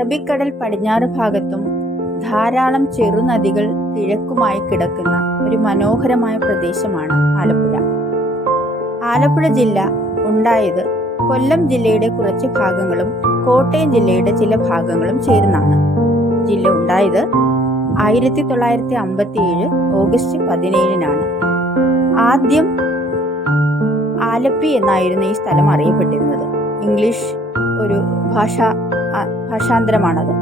അറബിക്കടൽ പടിഞ്ഞാറ് ഭാഗത്തും ധാരാളം ചെറുനദികൾ കിഴക്കുമായി കിടക്കുന്ന ഒരു മനോഹരമായ പ്രദേശമാണ് ആലപ്പുഴ. ആലപ്പുഴ ജില്ല ഉണ്ടായത് കൊല്ലം ജില്ലയുടെ കുറച്ച് ഭാഗങ്ങളും കോട്ടയം ജില്ലയുടെ ചില ഭാഗങ്ങളും ചേർന്നാണ്. ജില്ല ഉണ്ടായത് 1957 ഓഗസ്റ്റ് 17-നാണ്. ആദ്യം ആലപ്പി എന്നായിരുന്നു ഈ സ്ഥലം അറിയപ്പെട്ടിരുന്നത്. ഇംഗ്ലീഷ് ഒരു ഭാഷാന്തരമാണത്.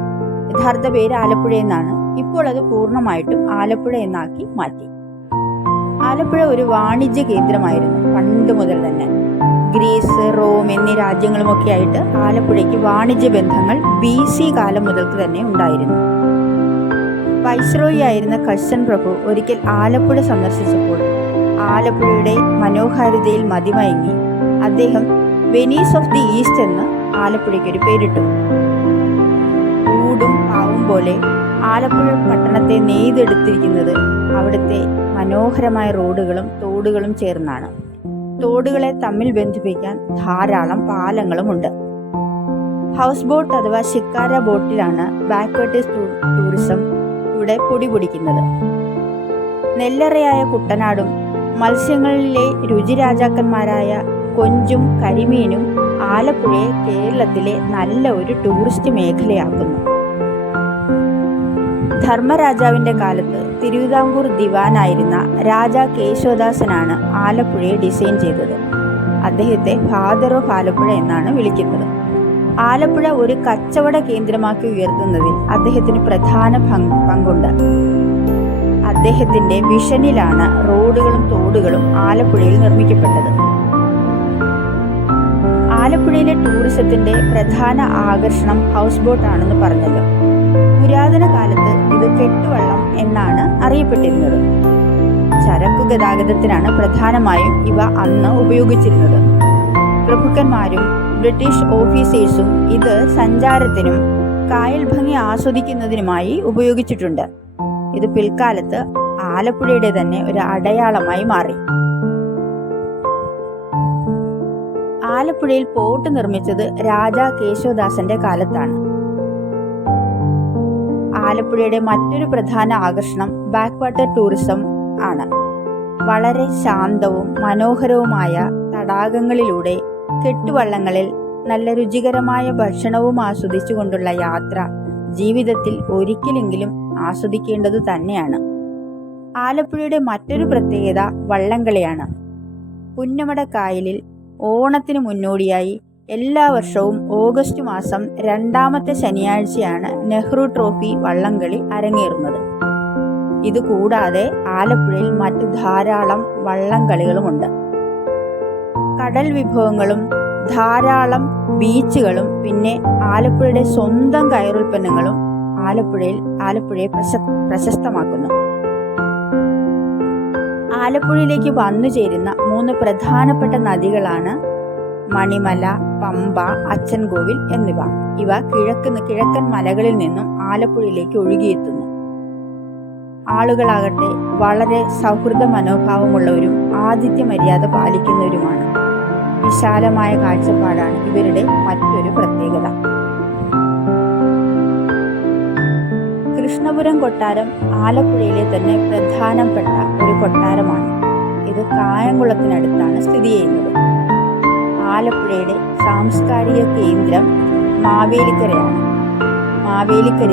യഥാർത്ഥ പേര് ആലപ്പുഴ എന്നാണ്. ഇപ്പോൾ അത് പൂർണ്ണമായിട്ടും ആലപ്പുഴ എന്നാക്കി മാറ്റി. ആലപ്പുഴ ഒരു വാണിജ്യ കേന്ദ്രമായിരുന്നു പണ്ട് മുതൽ തന്നെ. ഗ്രീസ്, റോം എന്നീ രാജ്യങ്ങളുമൊക്കെ ആയിട്ട് ആലപ്പുഴയ്ക്ക് വാണിജ്യ ബന്ധങ്ങൾ BC കാലം മുതൽക്ക് തന്നെ ഉണ്ടായിരുന്നു. വൈസ്രോയി ആയിരുന്ന കഴ്സൺ പ്രഭു ഒരിക്കൽ ആലപ്പുഴ സന്ദർശിച്ചപ്പോൾ ആലപ്പുഴയുടെ മനോഹാരിതയിൽ മതിമയങ്ങി അദ്ദേഹം വെനീസ് ഓഫ് ദി ഈസ്റ്റ് എന്ന് ആലപ്പുഴയ്ക്കൊരു പേരിട്ടു. ഊടും പാവും പോലെ ആലപ്പുഴ പട്ടണത്തെ നെയ്തെടുത്തിരിക്കുന്നത് അവിടുത്തെ മനോഹരമായ റോഡുകളും തോടുകളും ചേർന്നാണ്. തോടുകളെ തമ്മിൽ ബന്ധിപ്പിക്കാൻ ധാരാളം പാലങ്ങളുമുണ്ട്. ഹൗസ് ബോട്ട് അഥവാ ശിക്കാര ബോട്ടിലാണ് ബാക്ക്വാട്ടേഴ്സ് ടൂറിസം ഇവിടെ പൊടിപൊടിക്കുന്നത്. നെല്ലറയായ കുട്ടനാടും മത്സ്യങ്ങളിലെ രുചിരാജാക്കന്മാരായ കൊഞ്ചും കരിമീനും ആലപ്പുഴയെ കേരളത്തിലെ നല്ല ഒരു ടൂറിസ്റ്റ് മേഖലയാക്കുന്നു. ധർമ്മരാജാവിന്റെ കാലത്ത് തിരുവിതാംകൂർ ദിവാനായിരുന്ന രാജാ കേശവദാസനാണ് ആലപ്പുഴയെ ഡിസൈൻ ചെയ്തത്. അദ്ദേഹത്തെ ഫാദർ ഓഫ് ആലപ്പുഴ എന്നാണ് വിളിക്കുന്നത്. ആലപ്പുഴ ഒരു കച്ചവട കേന്ദ്രമാക്കി ഉയർത്തുന്നതിൽ അദ്ദേഹത്തിന് പ്രധാന പങ്കുണ്ട്. അദ്ദേഹത്തിന്റെ വിഷനിലാണ് റോഡുകളും തോടുകളും ആലപ്പുഴയിൽ നിർമ്മിക്കപ്പെട്ടത്. ആലപ്പുഴയിലെ ടൂറിസത്തിന്റെ പ്രധാന ആകർഷണം ഹൗസ് ബോട്ട് ആണെന്ന് പറഞ്ഞല്ലോ. പുരാതന കാലത്ത് ഇത് കെട്ടുവള്ളം എന്നാണ് അറിയപ്പെട്ടിരുന്നത്. ചരക്കു ഗതാഗതത്തിനാണ് പ്രധാനമായും ഇവ അന്ന് ഉപയോഗിച്ചിരുന്നത്. പ്രഭുക്കന്മാരും ബ്രിട്ടീഷ് ഓഫീസേഴ്സും ഇത് സഞ്ചാരത്തിനും കായൽ ഭംഗി ആസ്വദിക്കുന്നതിനുമായി ഉപയോഗിച്ചിട്ടുണ്ട്. ഇത് പിൽക്കാലത്ത് ആലപ്പുഴയുടെ തന്നെ ഒരു അടയാളമായി മാറി. ആലപ്പുഴയിൽ പോർട്ട് നിർമ്മിച്ചത് രാജാ കേശവദാസന്റെ കാലത്താണ്. ആലപ്പുഴയുടെ മറ്റൊരു പ്രധാന ആകർഷണം ബാക്ക് വാട്ടർ ടൂറിസം ആണ്. വളരെ ശാന്തവും മനോഹരവുമായ തടാകങ്ങളിലൂടെ കെട്ടുവള്ളങ്ങളിൽ നല്ല രുചികരമായ ഭക്ഷണവും ആസ്വദിച്ചുകൊണ്ടുള്ള യാത്ര ജീവിതത്തിൽ ഒരിക്കലെങ്കിലും ആസ്വദിക്കേണ്ടത് തന്നെയാണ്. ആലപ്പുഴയുടെ മറ്റൊരു പ്രത്യേകത വള്ളംകളിയാണ്. പുന്നമട കായലിൽ ഓണത്തിന് മുന്നോടിയായി എല്ലാ വർഷവും ഓഗസ്റ്റ് മാസം 2ാമത്തെ ശനിയാഴ്ചയാണ് നെഹ്റു ട്രോഫി വള്ളംകളി അരങ്ങേറുന്നത്. ഇതുകൂടാതെ ആലപ്പുഴയിൽ മറ്റു ധാരാളം വള്ളംകളികളുമുണ്ട്. കടൽ വിഭവങ്ങളും ധാരാളം ബീച്ചുകളും പിന്നെ ആലപ്പുഴയുടെ സ്വന്തം കയറുൽപ്പന്നങ്ങളും ആലപ്പുഴയെ പ്രശസ്തമാക്കുന്നു. ആലപ്പുഴയിലേക്ക് വന്നു ചേരുന്ന 3 പ്രധാനപ്പെട്ട നദികളാണ് മണിമല, പമ്പ, അച്ചൻകോവിൽ എന്നിവ. ഇവ കിഴക്കൻ മലകളിൽ നിന്നും ആലപ്പുഴയിലേക്ക് ഒഴുകിയെത്തുന്നു. ആളുകളാകട്ടെ വളരെ സൗഹൃദ മനോഭാവമുള്ളവരും ആതിഥ്യ മര്യാദ പാലിക്കുന്നവരുമാണ്. വിശാലമായ കാഴ്ചപ്പാടാണ് ഇവരുടെ മറ്റൊരു പ്രത്യേകത. കൃഷ്ണപുരം കൊട്ടാരം ആലപ്പുഴയിലെ തന്നെ പ്രധാനപ്പെട്ട ഒരു കൊട്ടാരമാണ്. ഇത് കായംകുളത്തിനടുത്താണ് സ്ഥിതി ചെയ്യുന്നത്. ആലപ്പുഴയുടെ സാംസ്കാരിക കേന്ദ്രം മാവേലിക്കരയാണ്. മാവേലിക്കര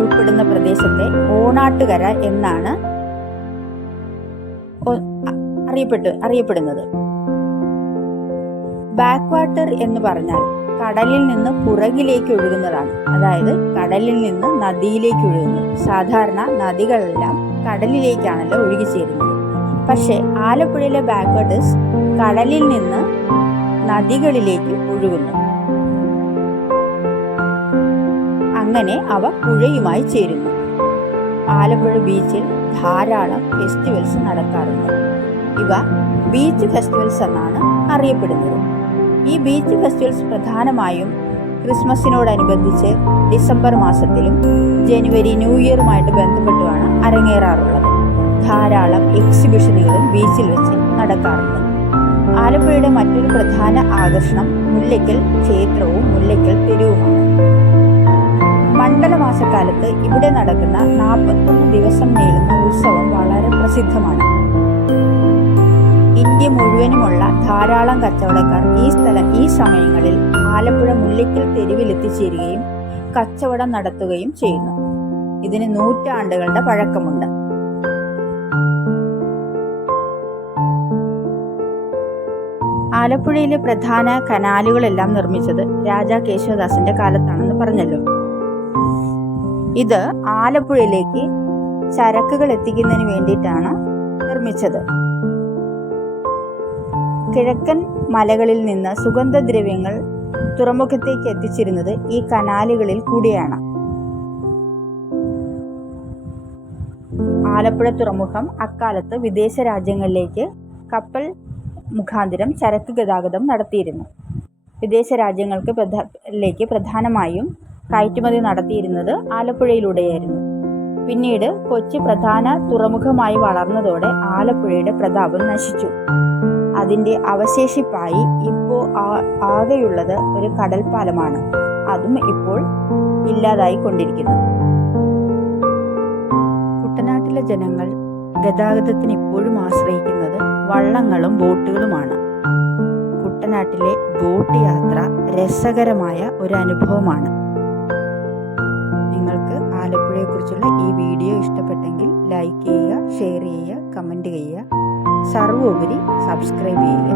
ഉൾപ്പെടുന്ന പ്രദേശത്തെ ഓണാട്ടുകര എന്നാണ് അറിയപ്പെടുന്നത്. ബാക്ക് വാട്ടർ എന്ന് പറഞ്ഞാൽ കടലിൽ നിന്ന് പുറകിലേക്ക് ഒഴുകുന്നതാണ്. അതായത് കടലിൽ നിന്ന് നദിയിലേക്ക് ഒഴുകുന്നത്. സാധാരണ നദികളെല്ലാം കടലിലേക്കാണല്ലോ ഒഴുകിച്ചേരുന്നത്. പക്ഷേ ആലപ്പുഴയിലെ ബാക്ക് വാട്ടേഴ്സ് കടലിൽ നിന്ന് നദികളിലേക്ക് ഒഴുകുന്നു. അങ്ങനെ അവ പുഴയുമായി ചേരുന്നു. ആലപ്പുഴ ബീച്ചിൽ ധാരാളം ഫെസ്റ്റിവൽസ് നടക്കാറുണ്ട്. ഇവ ബീച്ച് ഫെസ്റ്റിവൽസ് എന്നാണ് അറിയപ്പെടുന്നത്. ഈ ബീച്ച് ഫെസ്റ്റിവൽസ് പ്രധാനമായും ക്രിസ്മസിനോടനുബന്ധിച്ച് ഡിസംബർ മാസത്തിലും ജനുവരി ന്യൂ ഇയറുമായിട്ട് ബന്ധപ്പെട്ടുമാണ് അരങ്ങേറാറുള്ളത്. ധാരാളം എക്സിബിഷനുകളും ബീച്ചിൽ വെച്ച് നടക്കാറുണ്ട്. ആലപ്പുഴയുടെ മറ്റൊരു പ്രധാന ആകർഷണം മുല്ലയ്ക്കൽ ക്ഷേത്രവും മുല്ലയ്ക്കൽ തെരുവുമാണ്. ദിവസം നീളുന്ന ഉത്സവം വളരെ പ്രസിദ്ധമാണ്. ഇന്ത്യ മുഴുവനുമുള്ള ധാരാളം കച്ചവടക്കാർ ഈ സമയങ്ങളിൽ ആലപ്പുഴ മുല്ലയ്ക്കൽ തെരുവിലെത്തിച്ചേരുകയും കച്ചവടം നടത്തുകയും ചെയ്യുന്നു. ഇതിന് നൂറ്റാണ്ടുകളുടെ പഴക്കമുണ്ട്. ആലപ്പുഴയിലെ പ്രധാന കനാലുകളെല്ലാം നിർമ്മിച്ചത് രാജാ കേശവദാസന്റെ കാലത്താണെന്ന് പറഞ്ഞല്ലോ. ഇത് ആലപ്പുഴയിലേക്ക് ചരക്കുകൾ എത്തിക്കുന്നതിന് വേണ്ടിയിട്ടാണ് നിർമ്മിച്ചത്. കിഴക്കൻ മലകളിൽ നിന്ന് സുഗന്ധദ്രവ്യങ്ങൾ തുറമുഖത്തേക്ക് എത്തിച്ചിരുന്നത് ഈ കനാലുകളിൽ കൂടിയാണ്. ആലപ്പുഴ തുറമുഖം അക്കാലത്ത് വിദേശ രാജ്യങ്ങളിലേക്ക് കപ്പൽ മുഖാന്തരം ചരക്ക് ഗതാഗതം നടത്തിയിരുന്നു. വിദേശ രാജ്യങ്ങൾക്ക് പ്രധാനമായും കയറ്റുമതി നടത്തിയിരുന്നത് ആലപ്പുഴയിലൂടെയായിരുന്നു. പിന്നീട് കൊച്ചി പ്രധാന തുറമുഖമായി വളർന്നതോടെ ആലപ്പുഴയുടെ പ്രതാപം നശിച്ചു. അതിൻ്റെ അവശേഷിപ്പായി ഇപ്പോൾ ആകെയുള്ളത് ഒരു കടൽപ്പാലമാണ്. അതും ഇപ്പോൾ ഇല്ലാതായിക്കൊണ്ടിരിക്കുന്നു. കുട്ടനാട്ടിലെ ജനങ്ങൾ ഗതാഗതത്തിന് ഇപ്പോഴും ആശ്രയിക്കുന്നത് വള്ളങ്ങളും ബോട്ടുകളുമാണ്. കുട്ടനാട്ടിലെ ബോട്ട് യാത്ര രസകരമായ ഒരു അനുഭവമാണ്. നിങ്ങൾക്ക് ആലപ്പുഴയെക്കുറിച്ചുള്ള ഈ വീഡിയോ ഇഷ്ടപ്പെട്ടെങ്കിൽ ലൈക്ക് ചെയ്യുക, ഷെയർ ചെയ്യുക, കമൻറ്റ് ചെയ്യുക, സർവോപരി സബ്സ്ക്രൈബ് ചെയ്യുക.